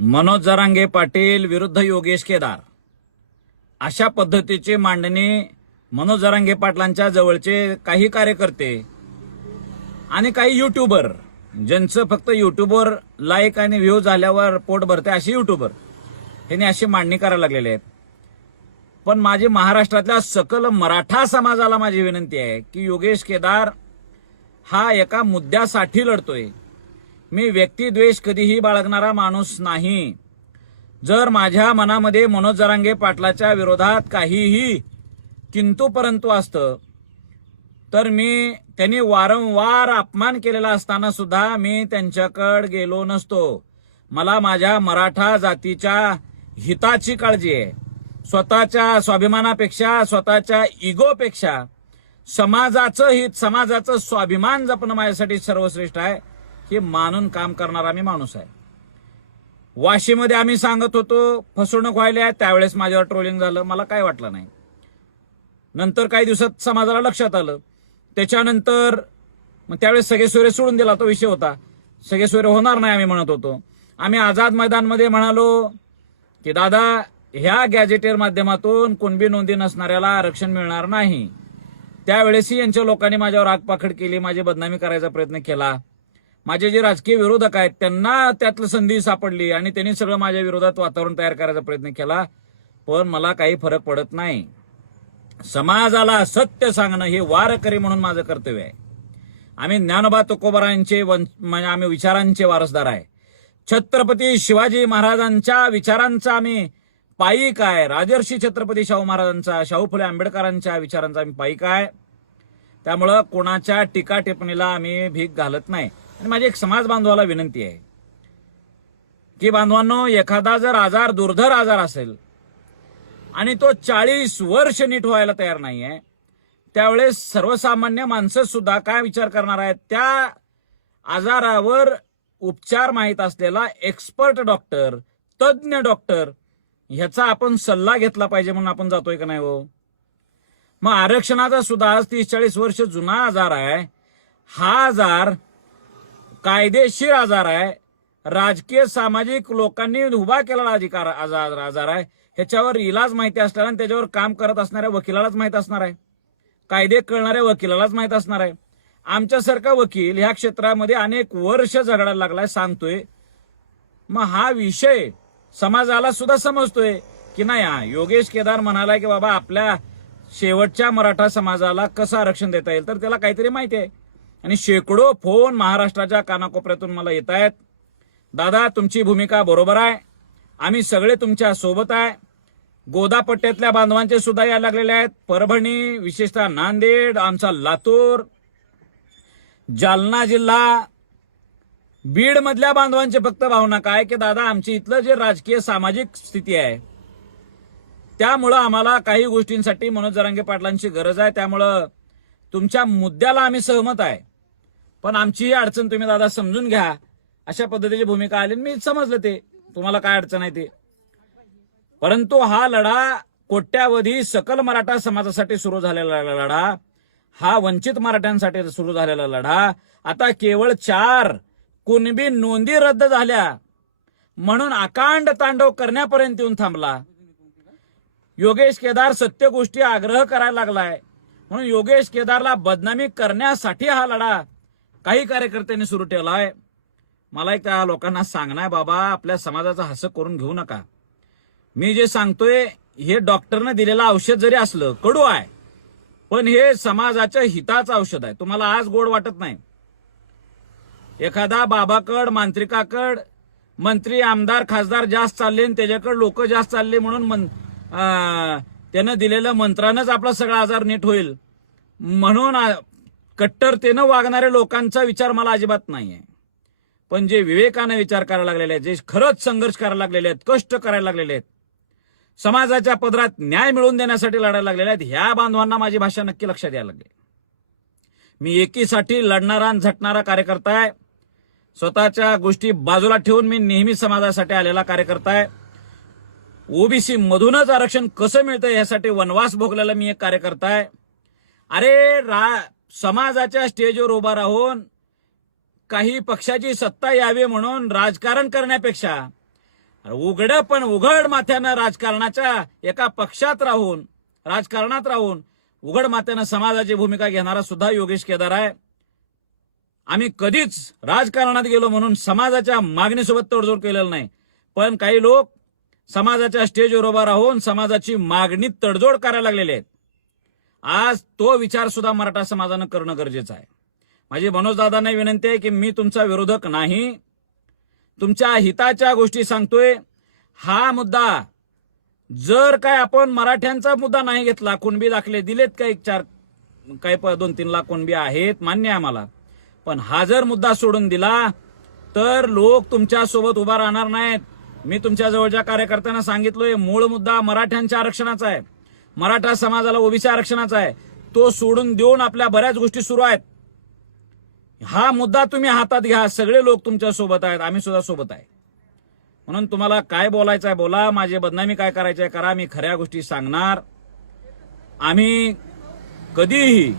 मनोज जरांगे पाटील विरुद्ध योगेश केदार अशा पद्धतीची मांडणी मनोज जरांगे पाटलांच्या जवळचे काही कार्यकर्ते आणि काही युट्यूबर, ज्यांचं फक्त युट्यूबवर लाईक आणि व्ह्यू झाल्यावर पोट भरते असे युट्यूबर, यांनी अशी मांडणी करायला लागलेले आहेत. पण माझी महाराष्ट्रातल्या सकल मराठा समाजाला माझी विनंती आहे की योगेश केदार हा एका मुद्द्यासाठी लढतोय. मी व्यक्तिद्वेष कधीही बाळगणारा माणूस नाही. जर माझ्या मनामध्ये मनोज जरांगे पाटलाच्या विरोधात काहीही किंतु परंतु असतं तर मी त्यांनी वारंवार अपमान केलेला असताना सुद्धा मी त्यांच्याकडे गेलो नसतो. मला माझ्या मराठा जातीच्या हिताची काळजी आहे. स्वतःच्या स्वाभिमानापेक्षा, स्वतःच्या इगोपेक्षा समाजाचं हित, समाजाचं स्वाभिमान जपणं माझ्यासाठी सर्वश्रेष्ठ आहे हे मानून काम करणारा मी माणूस आहे. वाशीमध्ये आम्ही सांगत होतो फसवणूक व्हायला आहे, त्यावेळेस माझ्यावर ट्रोलिंग झालं, मला काय वाटलं नाही. नंतर काही दिवसात समाजाला लक्षात आलं. त्याच्यानंतर मग त्यावेळेस सगळे सोयरे सोडून दिला, तो विषय होता. सगळे सोयरे होणार नाही आम्ही म्हणत होतो. आम्ही आझाद मैदानमध्ये म्हणालो की दादा, ह्या गॅजेटेर माध्यमातून कुणबी नोंदी नसणाऱ्याला आरक्षण मिळणार नाही. त्यावेळेसही यांच्या लोकांनी माझ्यावर आगपाखड केली, माझी बदनामी करायचा प्रयत्न केला. माझे जे राजकीय विरोधक आहेत त्यांना त्यातलं संधी सापडली आणि त्यांनी सगळं माझ्या विरोधात वातावरण तयार करायचा प्रयत्न केला. पण मला काही फरक पडत नाही. समाजाला सत्य सांगणं हे वारकरी म्हणून माझं कर्तव्य आहे. आम्ही ज्ञानोबा तुकोबारांचे म्हणजे आम्ही विचारांचे वारसदार आहे. छत्रपती शिवाजी महाराजांच्या विचारांचा आम्ही पाईक आहे. राजर्षी छत्रपती शाहू महाराजांचा, शाहू फुले आंबेडकरांच्या विचारांचा आम्ही पाईक आहे. त्यामुळं कोणाच्या टीका टिप्पणीला आम्ही भीक घालत नाही. आणि माझी एक समाज बांधवाला विनंती आहे की बांधवांनो, एखादा जर आजार, दुर्धर आजार असेल आणि तो 40 वर्ष नीट व्हायला तयार नाहीये, त्यावेळेस सर्वसामान्य माणसं सुद्धा काय विचार करणार आहेत? त्या आजारावर उपचार माहीत असलेला एक्सपर्ट डॉक्टर, तज्ज्ञ डॉक्टर ह्याचा आपण सल्ला घेतला पाहिजे म्हणून आपण जातोय का नाही हो? मग आरक्षणाचा सुद्धा 30-40 वर्ष जुना आजार आहे. हा आजार कायदेशीर आजार आहे. राजकीय सामाजिक लोकांनी उभा केलेला आजार आहे. ह्याच्यावर इलाज माहिती असणार आणि त्याच्यावर काम करत असणाऱ्या वकिलालाच माहित असणार आहे. कायदे कळणाऱ्या वकिलालाच माहित असणार आहे. आमच्यासारखा वकील ह्या क्षेत्रामध्ये अनेक वर्ष झगडायला लागलाय, सांगतोय. मग हा विषय समाजाला सुद्धा समजतोय की नाही. योगेश केदार म्हणालाय की बाबा आपल्या शेवटच्या मराठा समाजाला कसं आरक्षण देता येईल, तर त्याला काहीतरी माहिती आहे. आणि शेकडो फोन महाराष्ट्राच्या कानाकोपऱ्यातून मला येत आहेत. दादा, तुमची भूमिका बरोबर आहे, आम्ही सगळे तुमच्या सोबत आहे. गोदापट्ट्यातल्या बांधवांचे सुद्धा यायला लागलेले आहेत. परभणी, विशेषतः नांदेड, आमचा लातूर, जालना जिल्हा, बीड मधल्या बांधवांचे फक्त भावना काय की दादा, आमची इथलं जे राजकीय सामाजिक स्थिती आहे त्यामुळं आम्हाला काही गोष्टींसाठी मनोज जरांगे पाटलांची गरज आहे. त्यामुळं तुमच्या मुद्द्याला आम्ही सहमत आहे, पण आमची ही अडचण तुम्ही दादा समजून घ्या. अशा पद्धतीची भूमिका आली. मी समजलं ते तुम्हाला काय अडचण आहे ते. परंतु हा लढा कोट्यावधी सकल मराठा समाजासाठी सुरू झालेला लढा, हा वंचित मराठ्यांसाठी सुरू झालेला लढा आता केवळ 4 कुणबी नोंदी रद्द झाल्या म्हणून अकांड तांडव करण्यापर्यंत येऊन थांबला. योगेश केदार सत्य गोष्टी आग्रह करायला लागलाय म्हणून योगेश केदारला बदनामी करण्यासाठी हा लढा काही कार्यकर्त्यांनी सुरू ठेवला आहे. मला एक त्या लोकांना सांगणं आहे, बाबा आपल्या समाजाचा हसं करून घेऊ नका. मी जे सांगतोय हे डॉक्टरने दिलेलं औषध जरी असलं कडू आहे, पण हे समाजाच्या हिताचं औषध आहे. तुम्हाला आज गोड वाटत नाही. एखादा बाबाकड, मांत्रिकाकड, मंत्री, आमदार, खासदार जास्त चालले आणि त्याच्याकडे लोक जास्त चालले म्हणून त्यानं दिलेल्या मंत्रानंच आपला सगळा आजार नीट होईल म्हणून कट्टरतेनं वागणाऱ्या लोकांचा विचार मला अजिबात नाही आहे. पण जे विवेकानं विचार करायला लागलेले आहेत, जे खरंच संघर्ष करायला लागलेले आहेत, कष्ट करायला लागलेले आहेत, समाजाच्या पदरात न्याय मिळवून देण्यासाठी लढायला लागलेले आहेत, ह्या बांधवांना माझी भाषा नक्की लक्षात यायला लागली. मी एकीसाठी लढणारा आणि झटणारा कार्यकर्ता आहे. स्वतःच्या गोष्टी बाजूला ठेवून मी नेहमी समाजासाठी आलेला कार्यकर्ता आहे. ओबीसी मधूनच आरक्षण कसं मिळतं यासाठी वनवास भोगलेला मी एक कार्यकर्ता आहे. अरे समाजाच्या स्टेजवर उभा राहून काही पक्षाची सत्ता यावी म्हणून राजकारण करण्यापेक्षा उघड पण उघड माथ्यानं राजकारणाच्या एका पक्षात राहून राजकारणात राहून उघड माथ्यानं समाजाची भूमिका घेणारा सुद्धा योगेश केदार आहे. आम्ही कधीच राजकारणात गेलो म्हणून समाजाच्या मागणीसोबत तडजोड केलेलं नाही. पण काही लोक समाजाच्या स्टेजवर उभा राहून समाजाची मागणी तडजोड करायला लागलेले आहेत. आज तो विचार सुद्धा मराठा समाजानं करणं गरजेचं आहे. माझी मनोजदादांना विनंती आहे की मी तुमचा विरोधक नाही, तुमच्या हिताच्या गोष्टी सांगतोय. हा मुद्दा जर काय आपण मराठ्यांचा मुद्दा नाही घेतला, कुणबी दाखले दिलेत काही 2-3 लाख कुणबी आहेत, मान्य आहे आम्हाला. पण हा जर मुद्दा सोडून दिला तर लोक तुमच्या सोबत उभा राहणार नाहीत. मी तुमच्या जवळच्या कार्यकर्त्यांना सांगितलोय, मूळ मुद्दा मराठ्यांच्या आरक्षणाचा आहे, मराठा समाजाला ओबीसी आरक्षणाचा आहे. तो सोडून देऊन आपल्या बऱ्याच गोष्टी सुरू आहेत. हा मुद्दा तुम्ही हातात घ्या. सगळे लोक तुमच्या सोबत आहेत, आम्ही सुद्धा सोबत आहे. म्हणून तुम्हाला काय बोलायचं आहे बोला, माझी बदनामी काय करायची आहे करा, मी खऱ्या गोष्टी सांगणार. आम्ही कधीही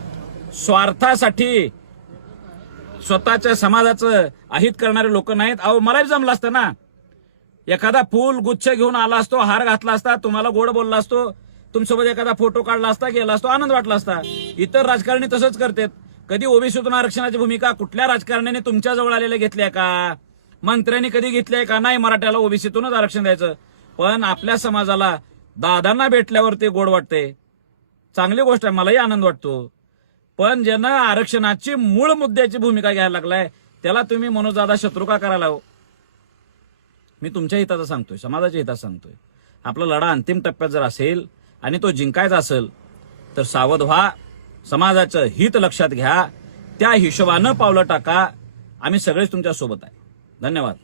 स्वार्थासाठी स्वतःच्या समाजाचं अहित करणारे लोक नाहीत. अहो मलाही जमलं असतं ना, एखादा फूल गुच्छ घेऊन आला असतो, हार घातला असता, तुम्हाला गोड बोलला असतो, तुमच्यासोबत एखादा फोटो काढला असता, गेला असतो, आनंद वाटला असता. इतर राजकारणी तसंच करतात. कधी ओबीसीतून आरक्षणाची भूमिका कुठल्या राजकारण्याने तुमच्या जवळ आलेल्या घेतल्या का? मंत्र्यांनी कधी घेतलंय का? नाही, मराठ्याला ओबीसीतूनच आरक्षण द्यायचं. पण आपल्या समाजाला दादांना भेटल्यावर ते गोड वाटते, चांगली गोष्ट आहे, मलाही आनंद वाटतो. पण ज्यानं आरक्षणाची मूळ मुद्द्याची भूमिका घ्यायला लागलाय त्याला तुम्ही मनोजदादा शत्रू का करायला हो? मी तुमच्या हिताचं सांगतोय, समाजाच्या हिताचं सांगतोय. आपला लढा अंतिम टप्प्यात जर असेल आणि तो जिंकायचा असेल तर सावध व्हा, समाजाचं हित लक्षात घ्या, त्या हिशोबानं पावलं टाका. आम्ही सगळेच तुमच्या सोबत आहे. धन्यवाद.